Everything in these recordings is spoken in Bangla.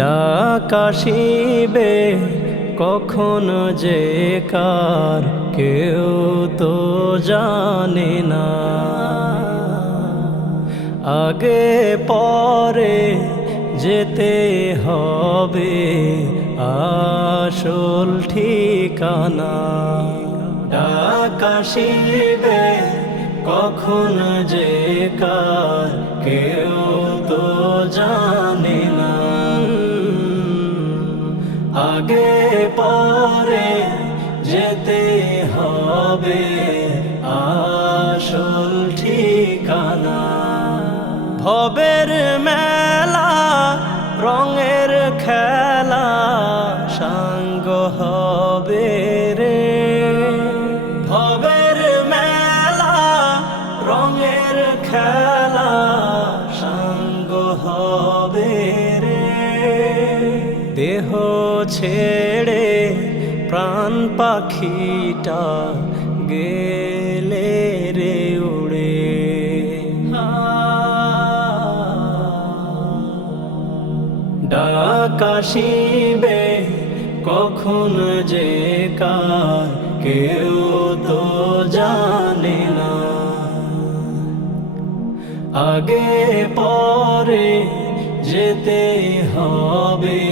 ডাক আসিবে কখন যে কার কেউ তো জানে না। আগে পরে যেতে হবে আসল ঠিকানা। ডাক আসিবে কখন যে কার কেউ তো জানে না। আগে পরে যেতে হবে আসল ঠিকানা। ভবের মেলা রঙের খেলা সাঙ্গ হবে রে। ভবের মেলা রঙের খেলা সাঙ্গ হবে রে। দেহ ছেড়ে প্রাণ পাখিটা গেলে রে উড়ে। ডাক আসিবে কখন যে কার কেউ তো জানে না। আগে পরে যেতে হবে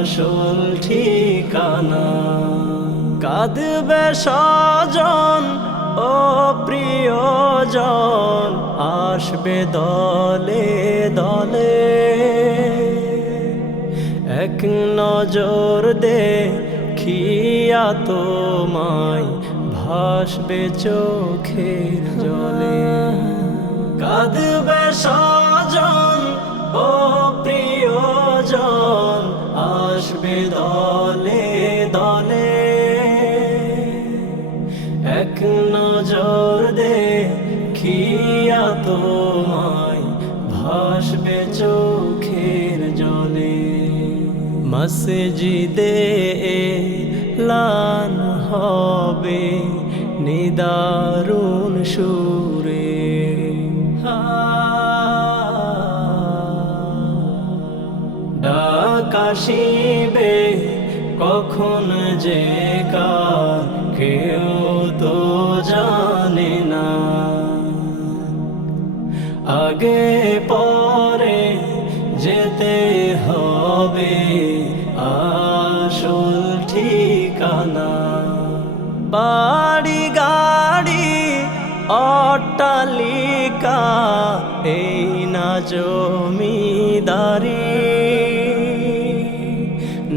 আসল ঠিকানা। কাঁদবে স্বজন ও প্রিয়জন আসবে দলে দলে। এক নজর দেখিয়া তোমায় ভাসবে চোখের জলে। কাঁদবে স্বজন ও প্রিয়জন আসবে দলে দলে। এক নজর দেখিয়া তোমায় ভাসবে চোখের জলে। মসজিদে এলান হবে নিদারুণ সুরে। ডাক আসিবে কখন যে কার কেউ তো জানে না। আগে পরে যেতে হবে আসল ঠিকানা। বাড়ি গাড়ি অট্টালিকা এই না জমিদারি।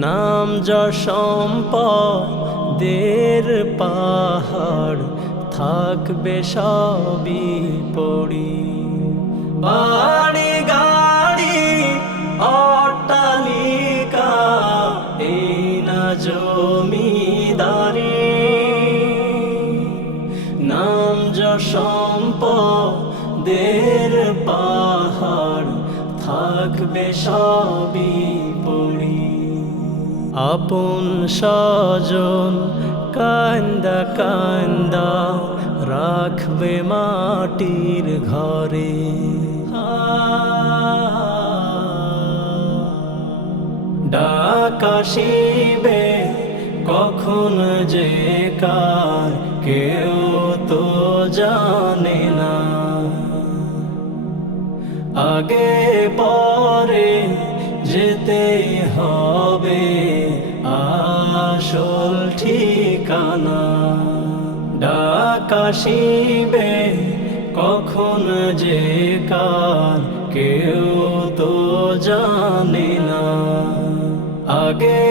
নাম যশ সম্পদের পাহাড় থাকবে সবই পড়ি। বাড়ি গাড়ি অট্টালিকা এই না জমিদারি। নাম যশ সম্পদের পাহাড় থাকবে সবই পড়ি। আপন স্বজন কান্দা কান্দা রাখবে মাটির ঘরে। ডাক আসিবে কখন যে কার কেউ তো জানে না। আগে পরে যেতে হবে আসল ঠিকানা। ডাক আসিবে কখন যে কার কেউ তো জানে না। আগে